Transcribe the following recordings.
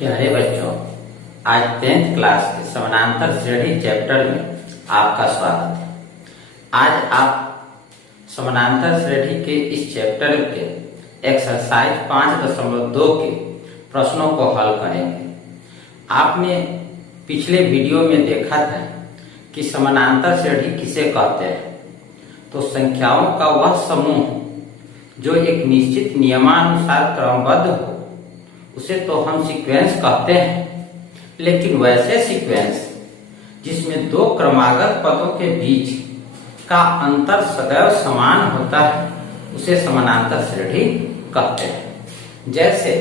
प्यारे बच्चों, आज 10th क्लास के समानांतर श्रेणी चैप्टर में आपका स्वागत है। आज आप समानांतर श्रेणी के इस चैप्टर के एक्सरसाइज 5.2 के प्रश्नों को हल करेंगे। आपने पिछले वीडियो में देखा था कि समानांतर श्रेणी किसे कहते हैं। तो संख्याओं का वह समूह जो एक निश्चित नियमानुसार क्रमबद्ध हो उसे तो हम सीक्वेंस कहते हैं, लेकिन वैसे सीक्वेंस जिसमें दो क्रमागत पदों के बीच का अंतर सदैव समान होता है उसे समानांतर श्रेणी कहते हैं। जैसे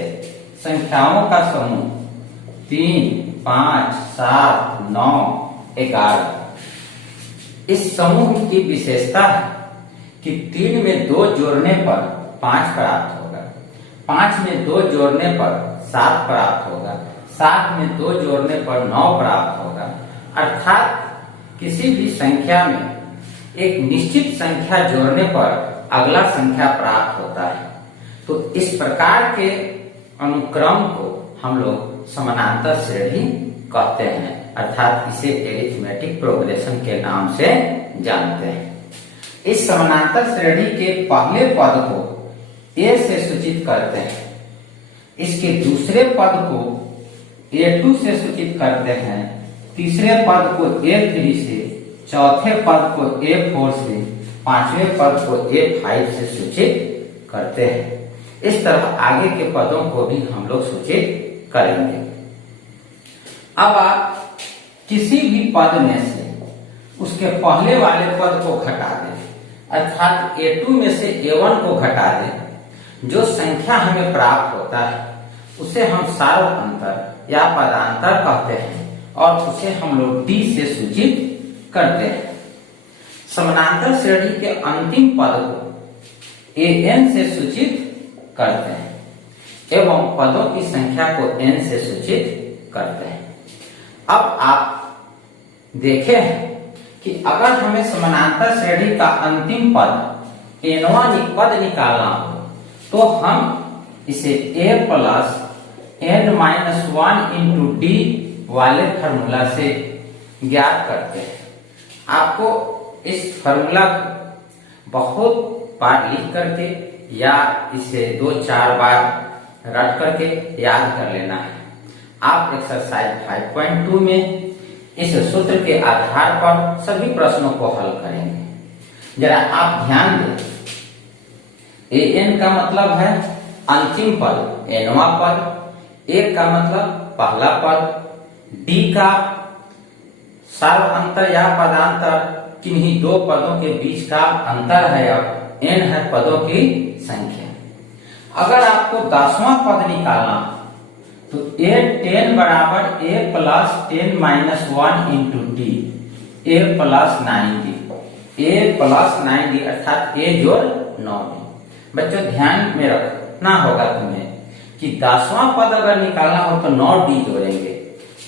संख्याओं का समूह 3, 5, 7, 9, 11। इस समूह की विशेषता है कि 3 में 2 जोड़ने पर 5 प्राप्त होगा, 5 में 2 जोड़ने पर 7 प्राप्त होगा, 7 में 2 जोड़ने पर 9 प्राप्त होगा। अर्थात किसी भी संख्या में एक निश्चित संख्या जोड़ने पर अगला संख्या प्राप्त होता है। तो इस प्रकार के अनुक्रम को हम लोग समानांतर श्रेणी कहते हैं, अर्थात इसे एरिथमेटिक प्रोग्रेशन के नाम से जानते हैं। इस समानांतर श्रेणी के पहले पद को A से सूचित करते हैं, इसके दूसरे पद को A2 से सूचित करते हैं, तीसरे पद को A3 से, चौथे पद को A4 से, पांचवें पद को A5 से सूचित करते हैं। इस तरह आगे के पदों को भी हम लोग सूचित करेंगे। अब आप किसी भी पद में से उसके पहले वाले पद को घटा दें, अर्थात A2 में से A1 को घटा दें। जो संख्या हमें प्राप्त होता है उसे हम सार्व अंतर या पदांतर कहते हैं और उसे हम लोग D से सूचित करते हैं। समानांतर श्रेणी के अंतिम पद को AN से सूचित करते हैं एवं पदों की संख्या को N से सूचित करते हैं। अब आप देखें कि अगर हमें समानांतर श्रेणी का अंतिम पद Nवां पद निकालना हो तो हम इसे A plus N-1 into D वाले फार्मूला से ज्ञात करते हैं। आपको इस फार्मूला को बहुत बार लिख करके या इसे 2-4 बार रट करके याद कर लेना है। आप एक्सरसाइज 5.2 में इस सूत्र के आधार पर सभी प्रश्नों को हल करेंगे। जरा आप ध्यान दें, AN का मतलब है अंतिम पद, Nवां पद, A का मतलब पहला पद, D का सार्व अंतर या पदांतर किन्हीं दो पदों के बीच का अंतर है और N है पदों की संख्या। अगर आपको 10वां पद निकालना तो A10 बराबर A plus 10-1 into D, A plus 9D, A plus 9D अर्थात A जोड़ 9D। बच्चों ध्यान में रखना होगा तुम्हें कि 10वां पद अगर निकालना हो तो 9D जोड़ेंगे।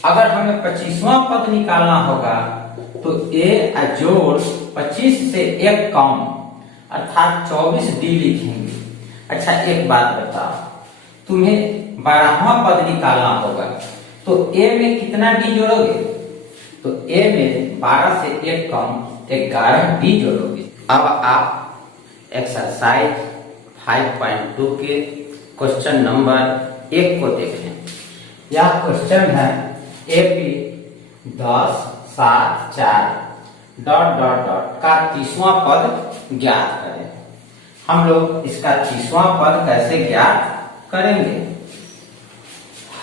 अगर हमें 25वां पद निकालना होगा तो A जोड़ 25 से 1 कम अर्थात 24D लिखेंगे। अच्छा एक बात बताओ, तुम्हें 12वां पद निकालना होगा तो A में कितना D जोड़ोगे? तो A में 12 से 1 कम 11D जोड़ोगे। अब आप एक्सरसाइज 5.2 के क्वेश्चन नंबर 1 को देखें। यह क्वेश्चन है AP 10, 7, 4 डॉट डॉट डॉट का 30वां पद ज्ञात करें। हम लोग इसका 30वां पद कैसे ज्ञात करेंगे?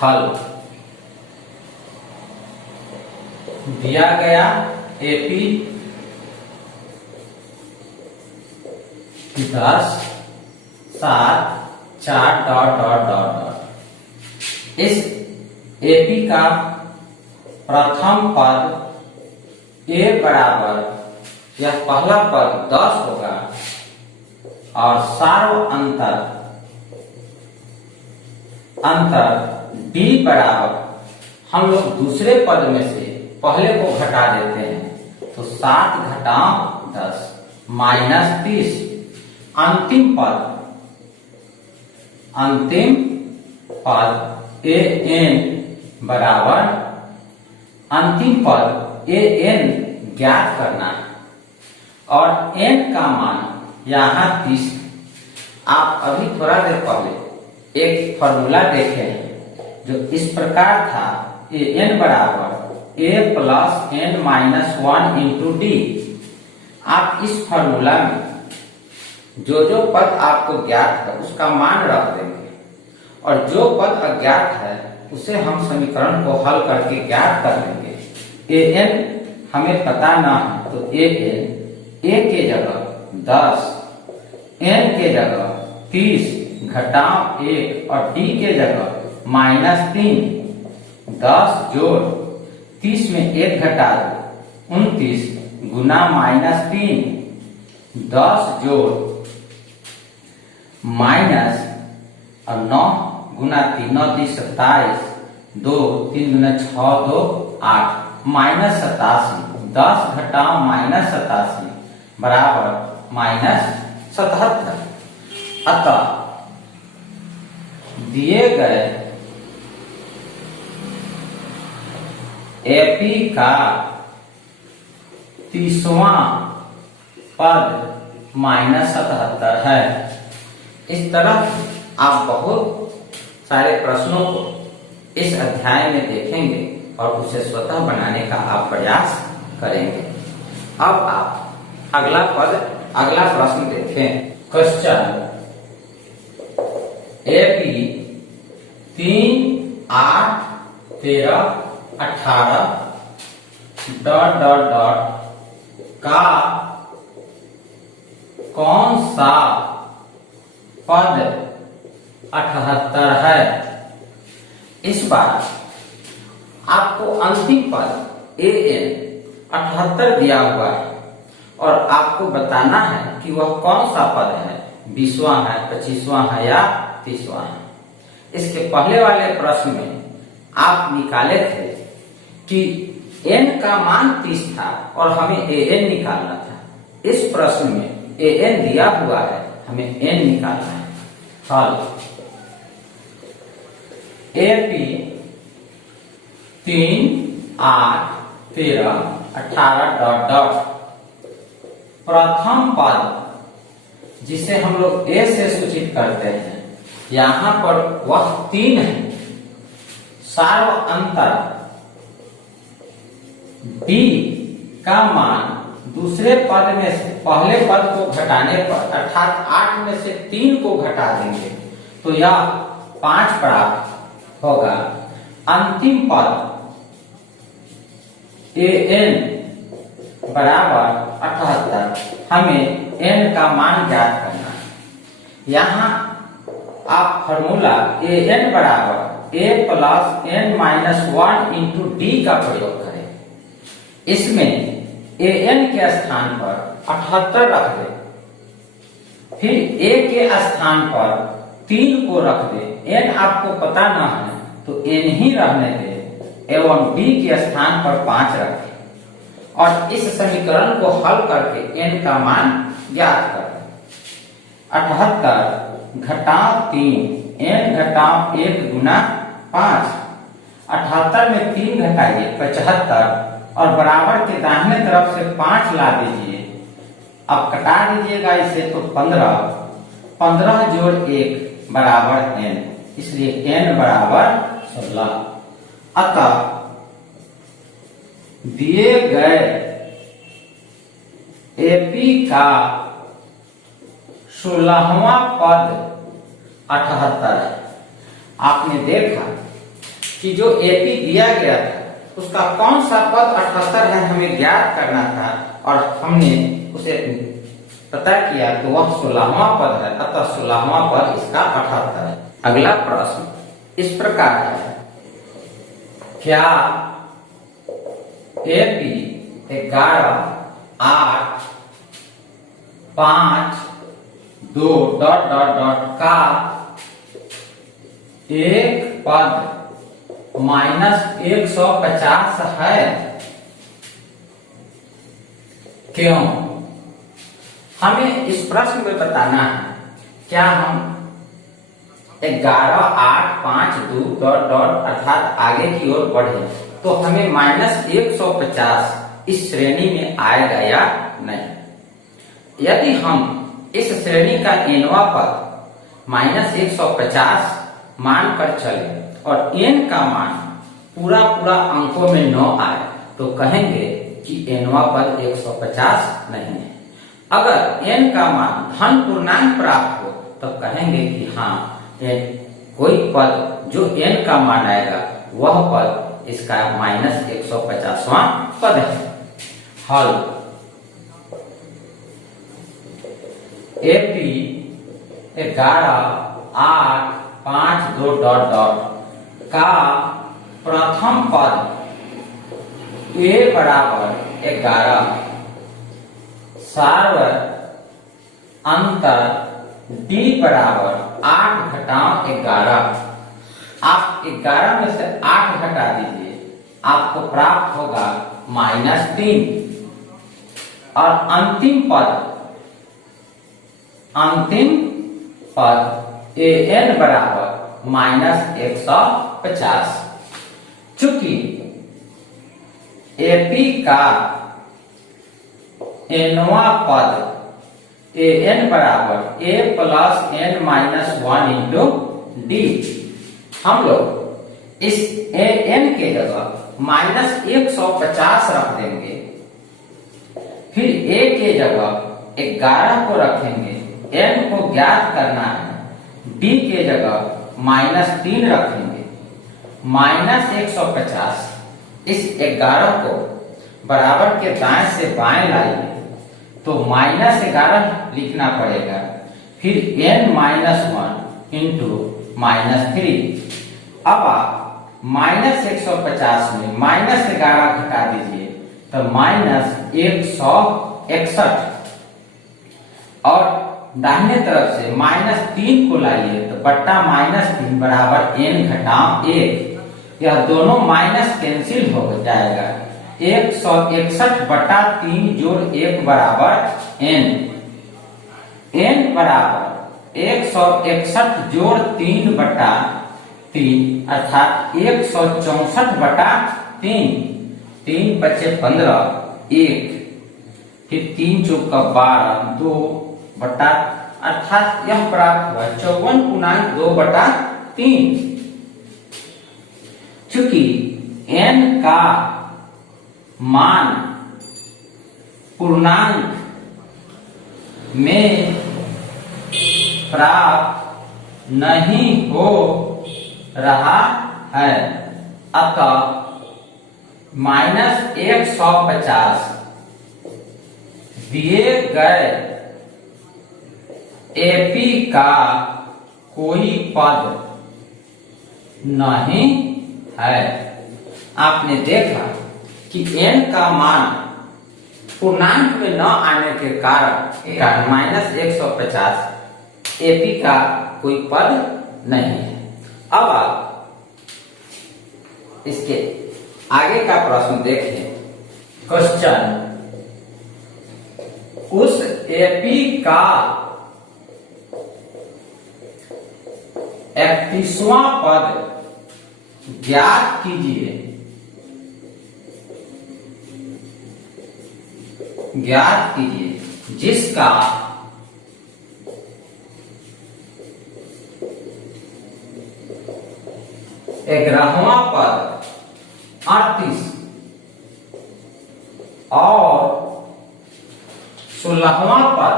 हल दिया गया AP 10, 7, 4 dot dot dot dot. इस AP का प्रथम पद A बराबर यह पहला पद 10 होगा और सार्व अंतर D बराबर हम लोग दूसरे पद में से पहले को घटा देते हैं तो 7 घटाओ 10 माइनस 30। अंतिम पद AN बराबर अंतिम पद ए एन ज्ञात करना है और एन का मान यहाँ 30। आप अभी थोड़ा देर पहले एक फॉर्मूला देखे हैं जो इस प्रकार था, ए एन बराबर A plus N minus 1 into D. आप इस फॉर्मूला में जो जो पद आपको ज्ञात है उसका मान रख देंगे और जो पद अज्ञात है उसे हम समीकरण को हल करके ज्ञात कर लेंगे। ए एन हमें पता ना है तो ए एन ए के जगह 10, एन के जगह 30 घटाव 1 और डी के जगह -3। 10 जोड़ 30 में 1 घटा दो 29 गुना -3। 10 जोड़ माइनस और 9 गुना 3 9 30 27 2 3 गुना 6 2 8 -87। 10 घटाओ -87 बराबर -77। अतः दिए गए एपी का 30वां पद -77 है। इस तरह आप बहुत सारे प्रश्नों को इस अध्याय में देखेंगे और उसे स्वतः बनाने का आप प्रयास करेंगे। अब आप अगला प्रश्न देखें। क्वेश्चन एपी 3 8 13 18 ... का कौन सा पद 78 है। इस बार आपको अंतिम पद ए एन 78 दिया हुआ है और आपको बताना है कि वह कौन सा पद है, 20वां है, 25वां है या 30वां है। इसके पहले वाले प्रश्न में आप निकाले थे कि n का मान 30 था और हमें ए एन निकालना था। इस प्रश्न में ए एन दिया हुआ है, हमें n निकालना है। हल एपी 3 8 13 18 ... प्रथम पद जिसे हम लोग ए से सूचित करते हैं, यहां पर वह 3 है। सार्व अंतर डी का मान दूसरे पद में से पहले पद को घटाने पर अर्थात 8 में से 3 को घटा देंगे तो यह 5 प्राप्त होगा। अंतिम पद ए एन बराबर 78, हमें n का मान ज्ञात करना है। यहाँ आप फॉर्मूला ए एन बराबर A plus N minus 1 into D का प्रयोग करें। इसमें ए एन के स्थान पर 78 रख दे, फिर ए के स्थान पर 3 को रख दे। n आपको पता न है तो n ही रहने दे एवं डी के स्थान पर 5 रखें और इस समीकरण को हल करके n का मान ज्ञात करें। 78 घटाव 3 n घटाव 1 गुना 5। 78 में 3 घटाइए 75 और बराबर के दाहिने तरफ से 5 ला दीजिए। अब कटा दीजिएगा इसे तो 15 जोड़ 1 बराबर n, इसलिए n बराबर 16। अतः दिए गए एपी का 16वां पद 78 है। आपने देखा कि जो एपी दिया गया था उसका कौन सा पद 78 है हमें ज्ञात करना था और हमने उसे पता किया तो वह 16वां पद है। अतः 16वां पद इसका 78 है। अगला प्रश्न इस प्रकार है, क्या एपी 11 8 5 2 ... का एक पद -150 है। क्यों? हमें इस प्रश्न में बताना है क्या हम 11, 8, 5, 2 डॉट डॉट अर्थात आगे की ओर बढ़े तो हमें -150 इस श्रेणी में आएगा या नहीं। यदि हम इस श्रेणी का nवां पद -150 मानकर चले और n का मान पूरा पूरा अंकों में न आए तो कहेंगे कि nवां पद 150 नहीं है। अगर n का मान धन पूर्णांक प्राप्त हो तो कहेंगे कि हाँ कोई पद जो n का मान आएगा वह पद इसका -150वां पद है। हल AP 11, 8, 5, 2 डॉट डॉट का प्रथम पद a बराबर 11 सार्व अंतर d बराबर 8 घटाओ 11। आप 11 में से 8 घटा दीजिए, आपको प्राप्त होगा -3 और अंतिम पद an बराबर -150। चूंकि AP का nवां पद an बराबर a plus n minus 1 into D, हम लोग इस an के जगह -150 रख देंगे, फिर a के जगह 11 को रखेंगे, n को ज्ञात करना है, d के जगह -3 रखेंगे, -150 इस 11 को बराबर के दाएं से बाएं लाइए तो -11 लिखना पड़ेगा, फिर n-1 इंटू -3। अब आप -150 में -11 घटा दीजिए तो -161 और दाहिने तरफ से -3 को लाइए तो बट्टा -3 बराबर n घटाओ 1। यह दोनों माइनस कैंसिल हो जाएगा, 161 बटा 3 जोड़ 1 बराबर n। n बराबर 161 जोड़ 3 बटा 3 अर्थात 164 बटा 3, 3 बचे 15, 1 फिर 3 चौका 12, 2 बटा अर्थात यह प्राप्त हुआ 54.2 बटा 3। चूंकि n का मान पूर्णांक में प्राप्त नहीं हो रहा है, अतः -150 दिए गए AP का कोई पद नहीं है। आपने देखा कि n का मान पूर्णांक में न आने के कारण -150 AP का कोई पद नहीं है। अब आप इसके आगे का प्रश्न देखें। क्वेश्चन, उस AP का 31वां पद ज्ञात कीजिए। ज्ञात कीजिए जिसका ग्यारहवां पद 38 और 16वां पद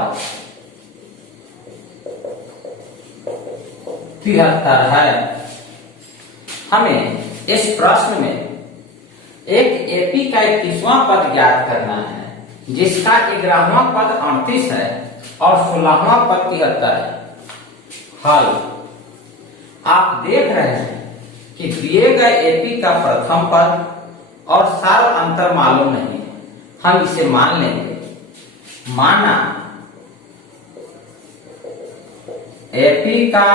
73 है। हमें इस प्रश्न में एक AP का 31वां पद ज्ञात करना है जिसका 11वां पद 38 है और 16वां पद 73 है। हल, आप देख रहे हैं कि दिए गए AP का प्रथम पद और सार अंतर मालूम नहीं है, हम इसे मान लेंगे। माना AP का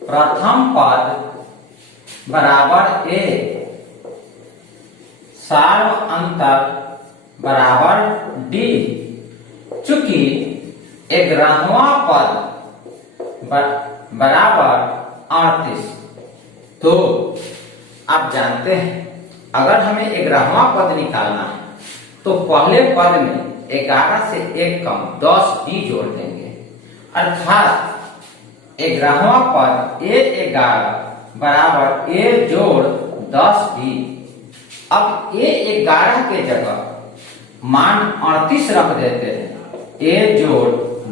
प्रथम पद बराबर a, सार्व अंतर बराबर d। चूंकि 11वां पद बराबर 38। तो आप जानते हैं अगर हमें 11वां पद निकालना है तो पहले पद में 11 से 1 कम 10 डी जोड़ देंगे, अर्थात 11वां पद A11 बराबर A जोड़ 10 डी। अब A11 के जगह मान 38 रख देते हैं, A जोड़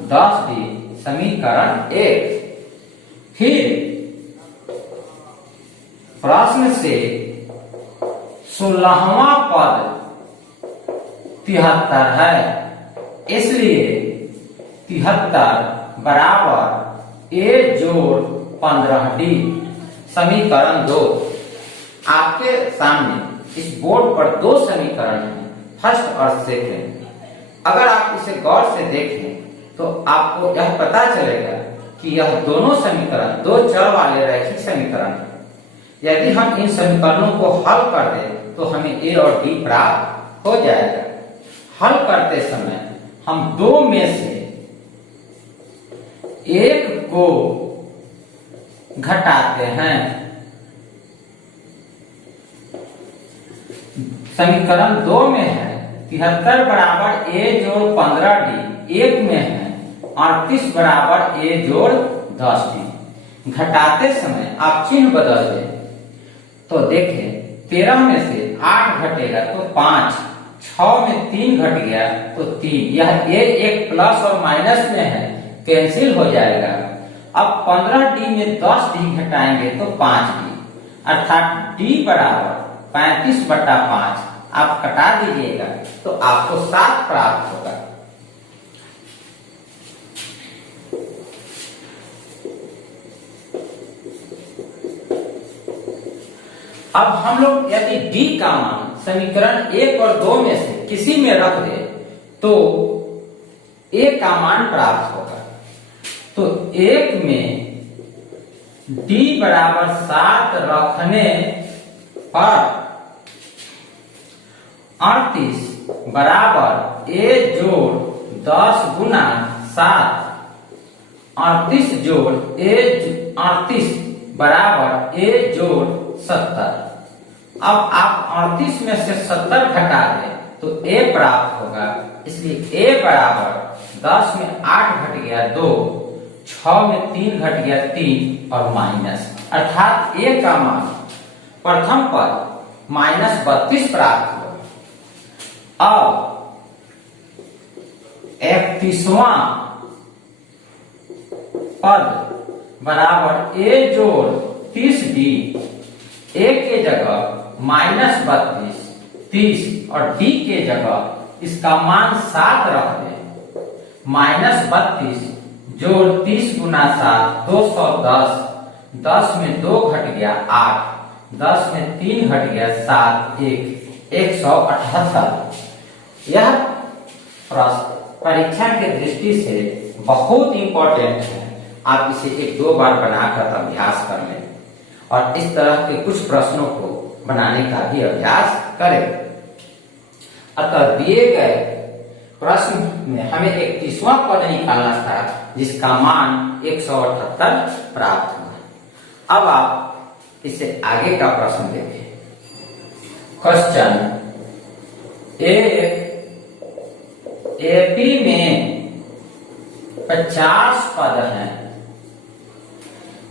10 डी समीकरण 1। फिर प्रश्न से 16वां पद 73 है, इसलिए 73 बराबर A जोड़ 15 डी समीकरण 2। आपके सामने इस बोर्ड पर दो समीकरण हैं, फर्स्ट और सेकंड। अगर आप इसे गौर से देखें तो आपको यह पता चलेगा कि यह दोनों समीकरण दो चर वाले रैखिक समीकरण हैं। यदि हम इन समीकरणों को हल कर दें तो हमें A और D प्राप्त हो जाएगा। हल करते समय हम दो में से एक को घटाते हैं। समीकरण 2 में है 73 बराबर A जोड़ 15 डी, एक में है 38 बराबर A जोड़ 10 डी। घटाते समय आप चिन्ह बदल दें तो देखें 13 में से 8 घटेगा तो 5, 6 में 3 घट गया तो 3, यह A एक प्लस और माइनस में है, कैंसिल हो जाएगा। अब 15 डी में 10 डी घटाएंगे तो 5 डी, अर्थात डी बराबर 35/5। आप कटा दीजिएगा तो आपको 7 प्राप्त होगा। अब हम लोग यदि D का मान समीकरण 1 और 2 में से किसी में रख दे तो A का मान प्राप्त होगा। तो 1 में D बराबर 7 रखने पर 38 बराबर A जोड़ 10 गुना 7, 38 जोड़ A 38 बराबर A जोड़ 70। अब आप 38 में से 70 घटा दें तो A प्राप्त होगा, इसलिए A बराबर 10 में 8 घट गया 2, 6 में 3 घट गया 3 और माइनस, अर्थात A का मान प्रथम पद -32 प्राप्त हुआ। अब 31वां पद बराबर A जोड़ 30 डी, A के जगह -32, 30 और D के जगह इसका मान 7 रख दें। -32 जोड़ 30 गुना 7 210, 10 में 2 घट गया 8, 10 में 3 घट गया 7, 178। यह प्रश्न परीक्षा के दृष्टि से बहुत इंपॉर्टेंट है। आप इसे 1-2 बार बनाकर अभ्यास कर लें और इस तरह के कुछ प्रश्नों को बनाने का भी अभ्यास करें। अतः दिए गए प्रश्न में हमें 31वां पद निकालना था जिसका मान 178 प्राप्त हुआ। अब आप इसे आगे का प्रश्न देखें। क्वेश्चन एपी में 50 पद हैं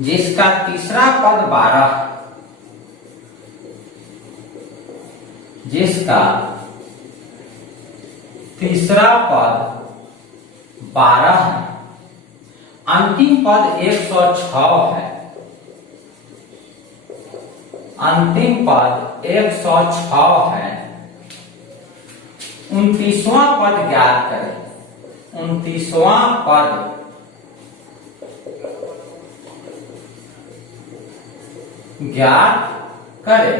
जिसका तीसरा पद 12, जिसका तीसरा पद 12 है, अंतिम पद 106 है। अंतिम पद 106 है। 29वां पद ज्ञात करें। 29वां पद ज्ञात करें।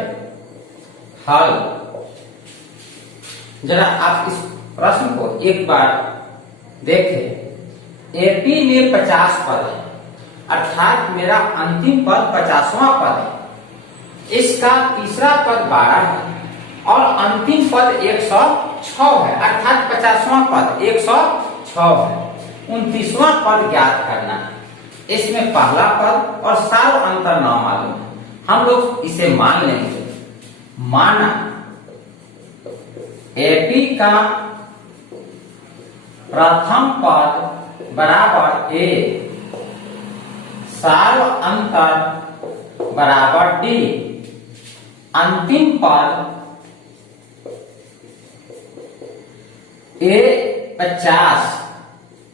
हल। जरा आप इस प्रश्न को एक बार देखें। एपी में 50 पद है, अर्थात मेरा अंतिम पद 50वां पद है। इसका तीसरा पद 12 है और अंतिम पद 106 है, अर्थात 50वां पद 106 है। 29वां पद ज्ञात करना है। इसमें पहला पद और सारा अंतर ना मालूम है, हम लोग इसे मान लेंगे। माना एपी का प्रथम पद बराबर ए, सारा अंतर बराबर डी, अंतिम पद A50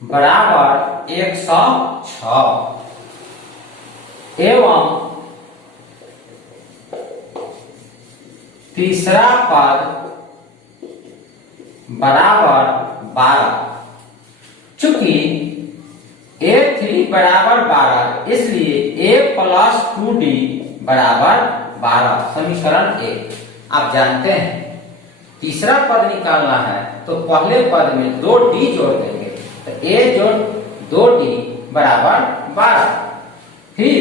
बराबर 106 एवं तीसरा पद बराबर 12। चूंकि A3 बराबर 12 इसलिए A प्लस 2D बराबर 12, समीकरण 1। आप जानते हैं तीसरा पद निकालना है तो पहले पद में 2D जोड़ देंगे, तो A जोड़ 2D बराबर 12। फिर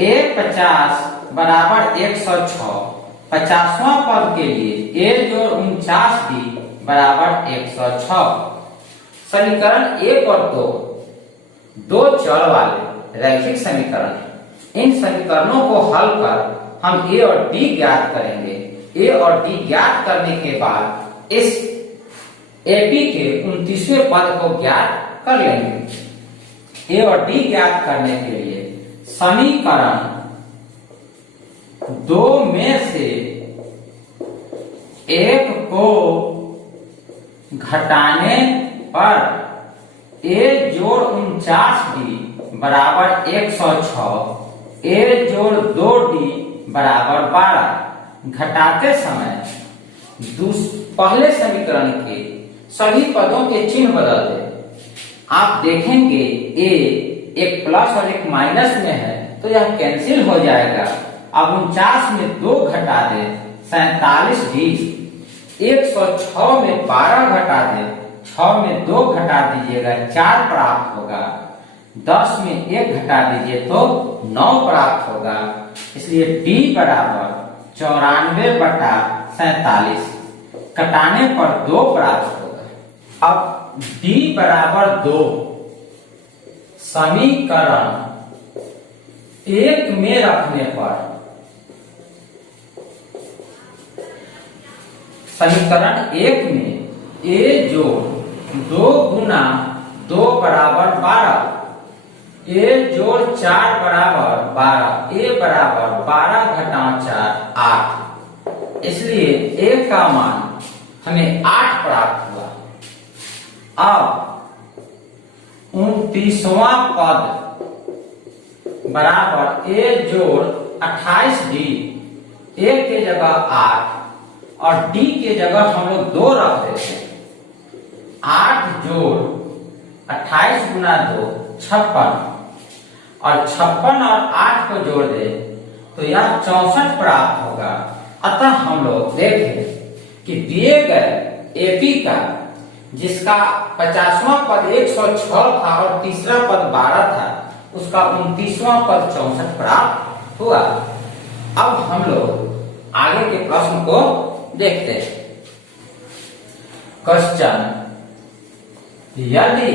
A50 बराबर 106, 50वां पद के लिए A जोड़ 49D बराबर 106। समीकरण 1 और 2 दो चर वाले रैखिक समीकरण है। इन समीकरणों को हल कर हम A और D ज्ञात करेंगे। A और D ज्ञात करने के बाद इस AP के 29वें पद को ज्ञात कर लेंगे। A और D ज्ञात करने के लिए समीकरण 2 में से एक को घटाने पर A जोड़ 49D बराबर 106, A जोड़ 2D बराबर 12। घटाते समय पहले समीकरण के सभी पदों के चिन्ह बदल दें। आप देखेंगे A एक प्लस और एक माइनस में है तो यह कैंसिल हो जाएगा। अब 49 में 2 घटा दे 47 20, 106 में 12 घटा दे, 6 में 2 घटा दीजिएगा 4 प्राप्त होगा, 10 में 1 घटा दीजिए तो 9 प्राप्त होगा। इसलिए D बराबर 94/47, कटाने पर 2 प्राप्त होगा। अब D बराबर 2 समीकरण 1 में रखने पर समीकरण 1 में A जोड़ 2 गुना 2 बराबर 12, A जोड़ 4 बराबर 12, A बराबर 12 घटा 4 8। इसलिए A का मान हमें 8 प्राप्त हुआ। अब 29वां पद बराबर A जोड़ 28D, A के जगह 8 और D के जगह हम लोग 2 रख देते हैं। 8 जोड़ 28 गुना 2 56, और 56 और 8 को जोड़ दे तो यह 64 प्राप्त होगा। अतः हम लोग देखें कि दिए गए AP का जिसका 50वां पद 106 था और तीसरा पद 12 था, उसका 29वां पद 64 प्राप्त हुआ। अब हम लोग आगे के प्रश्न को देखते हैं। क्वेश्चन, यदि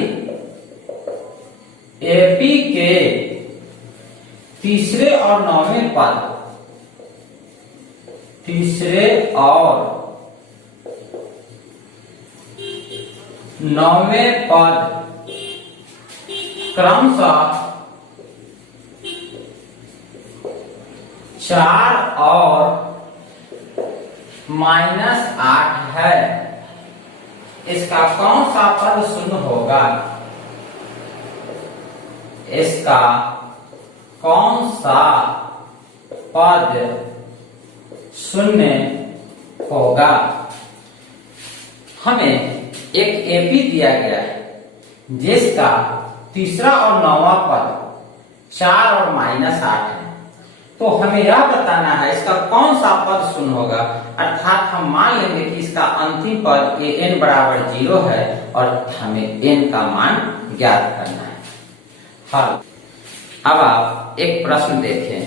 AP के तीसरे और 9वें पद क्रमशः 4 और -8 है, इसका कौन सा पद शून्य होगा? इसका कौन सा पद शून्य होगा? हमें एक AP दिया गया है जिसका तीसरा और 9वां पद 4 और -8 है, तो हमें यह बताना है इसका कौन सा पद शून्य होगा। अर्थात हम मान लेंगे कि इसका अंतिम पद n बराबर 0 है और हमें n का मान ज्ञात करना है। हल। अब आप एक प्रश्न देखें।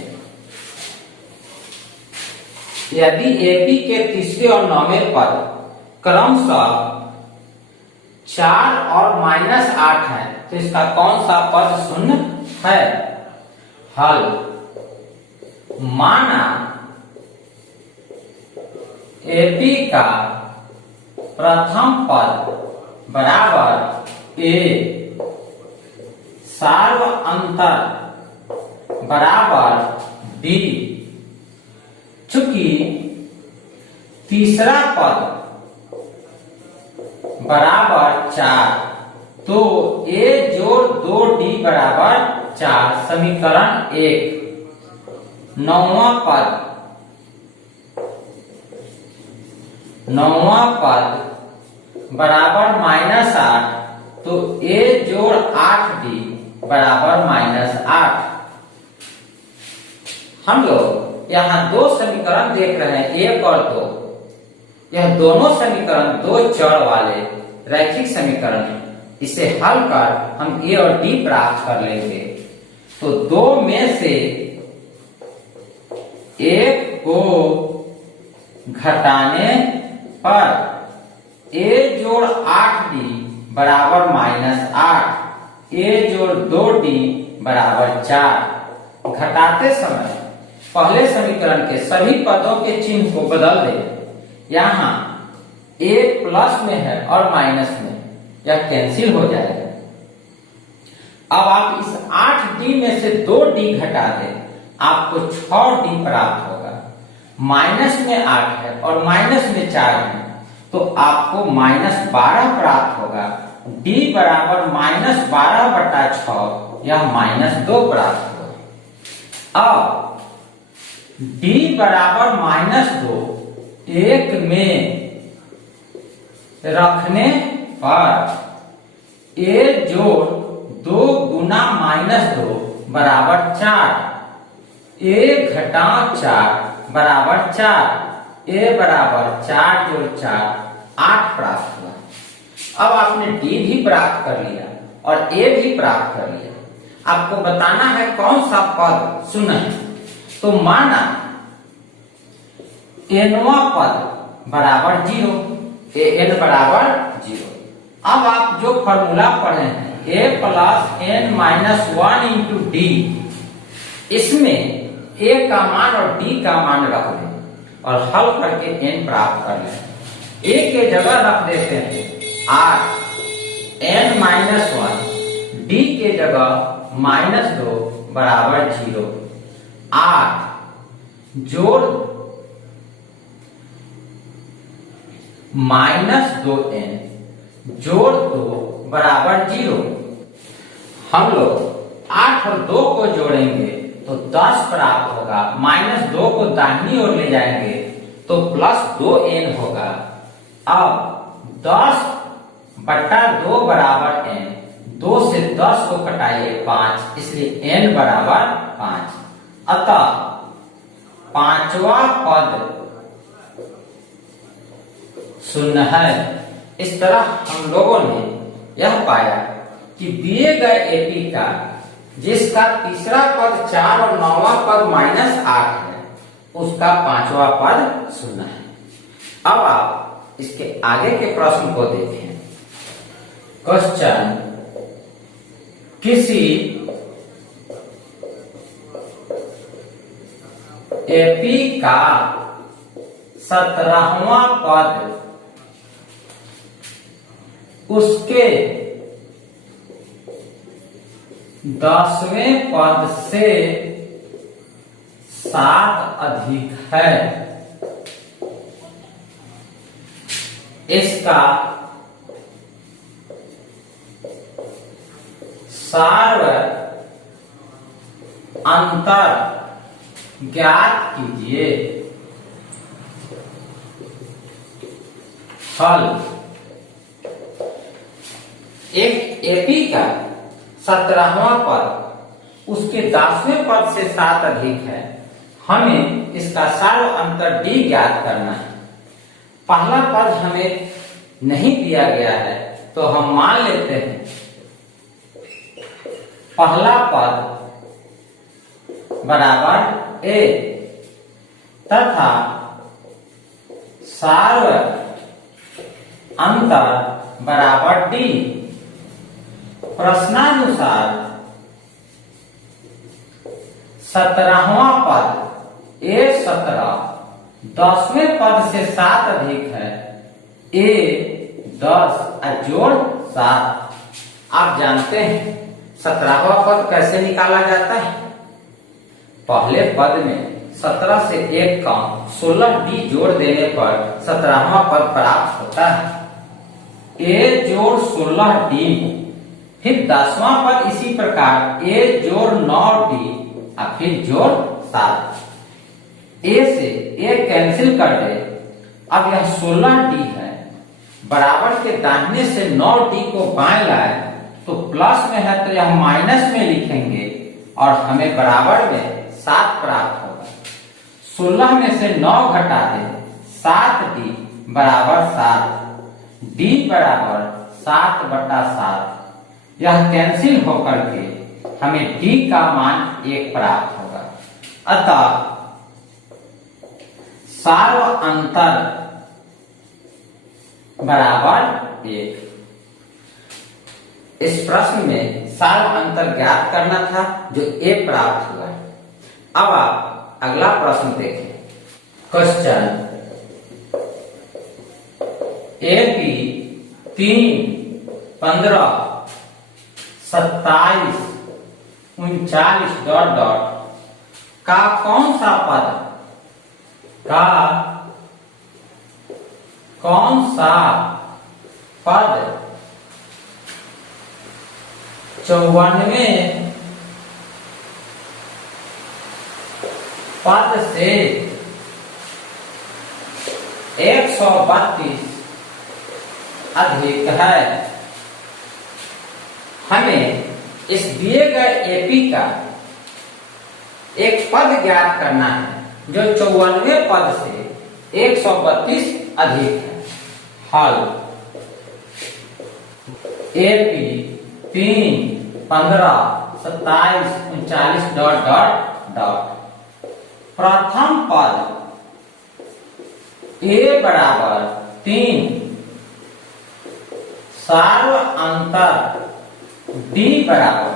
यदि AP के तीसरे और 9वें पद क्रमशः 4 और -8 है, तो इसका कौन सा पद शून्य है? हल, माना एपी का प्रथम पद बराबर ए, सार्व अंतर बराबर डी। चूंकि तीसरा पद बराबर 4, तो a जोड़ 2d बराबर 4, समीकरण 1। नौवां पद बराबर -8, तो a जोड़ 8d बराबर -8। हम लोग यहाँ दो समीकरण देख रहे हैं, 1 और 2। यह दोनों समीकरण दो चर वाले रैखिक समीकरण है। इसे हल कर हम ए और डी प्राप्त कर लेंगे। तो दो में से एक को घटाने पर a जोड़ 8d बराबर -8, a जोड़ 2d बराबर 4। घटाते समय पहले समीकरण के सभी पदों के चिन्ह को बदल दें। यहाँ एक प्लस में है और माइनस में, यह कैंसिल हो जाएगा। अब आप इस 8d में से 2d घटा दें, आपको 6d प्राप्त होगा। माइनस में 8 है और माइनस में 4 है, तो आपको -12 प्राप्त होगा। d बराबर -12/6, यह -2 प्राप्त होगा। अब d बराबर -2 एक में रखने पर a जोड़ 2 गुना -2 बराबर 4, a घटा 4 बराबर 4, a बराबर 4 जोड़ 4 8 प्राप्त हुआ। अब आपने d भी प्राप्त कर लिया और a भी प्राप्त कर लिया। आपको बताना है कौन सा पद शून्य है। तो माना nवां पद बराबर 0, an बराबर 0। अब आप जो फॉर्मूला पढ़े हैं a plus n-1 into D, इसमें a का मान और d का मान रख दें और हल करके n प्राप्त कर लें। a के जगह रख देते हैं 8, n-1, d के जगह -2 बराबर 0, 8 जोड़ -2n जोड़ 2 बराबर 0। हम लोग 8 और 2 को जोड़ेंगे तो 10 प्राप्त होगा। -2 को दाहिनी ओर ले जाएंगे तो +2n होगा। अब 10/2 बराबर n, 2 से 10 को कटाइए 5, इसलिए n बराबर 5। अतः पांचवा पद शून्य है। इस तरह हम लोगों ने यह पाया कि दिए गए एपी का जिसका तीसरा पद 4 और नौवां पद -8 है, उसका पांचवा पद शून्य है। अब आप इसके आगे के प्रश्न को देखें। क्वेश्चन, किसी एपी का 17वां पद उसके 10वें पद से 7 अधिक है। इसका सार्व अंतर ज्ञात कीजिए। हल, एक एपी का 17वां पद उसके 10वें पद से 7 अधिक है। हमें इसका सार्व अंतर डी ज्ञात करना है। पहला पद हमें नहीं दिया गया है, तो हम मान लेते हैं पहला पद बराबर ए तथा सार्व अंतर बराबर डी। प्रश्नानुसार 17वां पद A17 10वें पद से 7 अधिक है, A10 जोड़ 7। आप जानते हैं 17वां पद कैसे निकाला जाता है? पहले पद में 17 से 1 कम 16D जोड़ देने पर 17वां पद प्राप्त होता है। A जोड़ 16D, फिर 10वां पद इसी प्रकार A जोड़ 9D और फिर जोड़ 7। A से A कैंसिल कर दे। अब यह 16D है, बराबर के दाहिने से 9D को बाएं लाए तो प्लस में है तो यह माइनस में लिखेंगे और हमें बराबर में 7 प्राप्त होगा। 16 में से 9 घटा दे, 7D बराबर 7, D बराबर 7/7। यह कैंसिल होकर के हमें D का मान 1 प्राप्त होगा। अतः सार्व अंतर बराबर 1। इस प्रश्न में सार्व अंतर ज्ञात करना था जो A प्राप्त हुआ। अब आप अगला प्रश्न देखें। क्वेश्चन AP 3, 15, 27, 39 ... का कौन सा पद 94वें पद से 132 अधिक है? हमें इस दिए गए एपी का एक पद ज्ञात करना है जो 94वें पद से 132 अधिक है। हल एपी 3, 15, 27, 39 ... प्रथम पद A बराबर 3, सार्व अंतर D बराबर।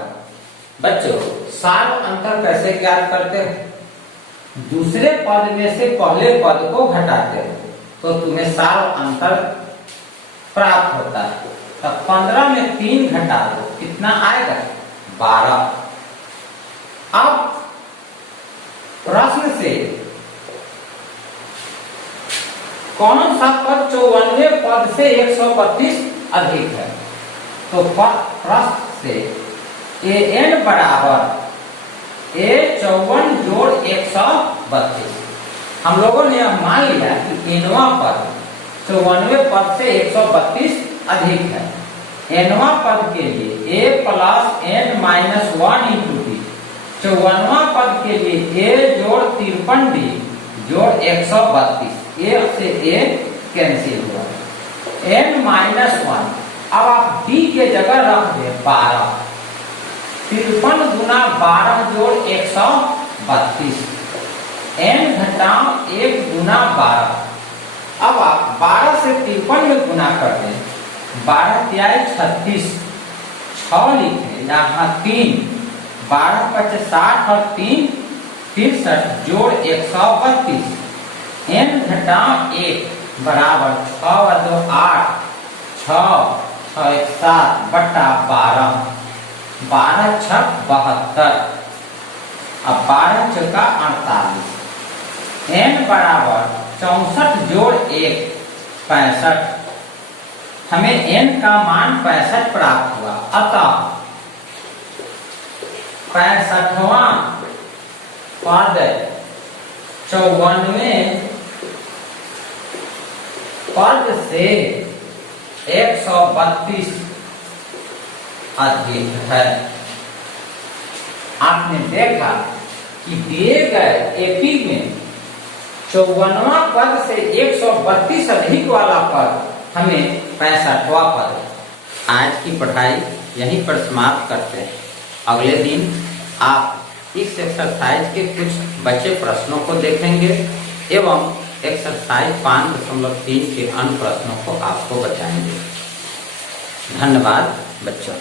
बच्चों सार्व अंतर कैसे ज्ञात करते हैं? दूसरे पद में से पहले पद को घटाते हो तो तुम्हें सार्व अंतर प्राप्त होता है। तब 15 में 3 घटा दो, कितना आएगा? 12। अब प्रश्न से कौन सा पद 94वें पद से 132 अधिक है? तो प्रश्न से an बराबर A54 जोड़ 132। हम लोगों ने यह मान लिया कि nवां पद 94वें पद से 132 अधिक है। nवां पद के लिए A plus n minus 1 into D। 54वां पद के लिए A जोड़ 53D जोड़ 132। A से A कैंसिल हुआ, n माइनस 1। अब आप D के जगह रख दे 12। 53 गुना 12 जोड़ 132। n घटाओ 1 गुना 12। अब आप 12 से 53 में गुना कर दें। 12 तिहाई 36, 6 लिखे यहाँ 3, 12 × 60 और 3 63 जोड़ 132। n घटाओ 1 बराबर 6 व 2 8, 6, 6 1 7 बटा 12। 12 छक 72। अब 12 चौका 48। n बराबर 64 जोड़ 1 65। हमें n का मान 65 प्राप्त हुआ। अतः 65वां पद 54वें पद से 132 अधिक है। आपने देखा कि दिए गए एपी में 54वां पद से 132 अधिक वाला पद हमें 65वां पद। आज की पढ़ाई यहीं पर समाप्त करते हैं। अगले दिन आप इस एक्सरसाइज के कुछ बचे प्रश्नों को देखेंगे एवं एक्सरसाइज 5.3 के अन्य प्रश्नों को आपको बताएंगे। धन्यवाद बच्चों।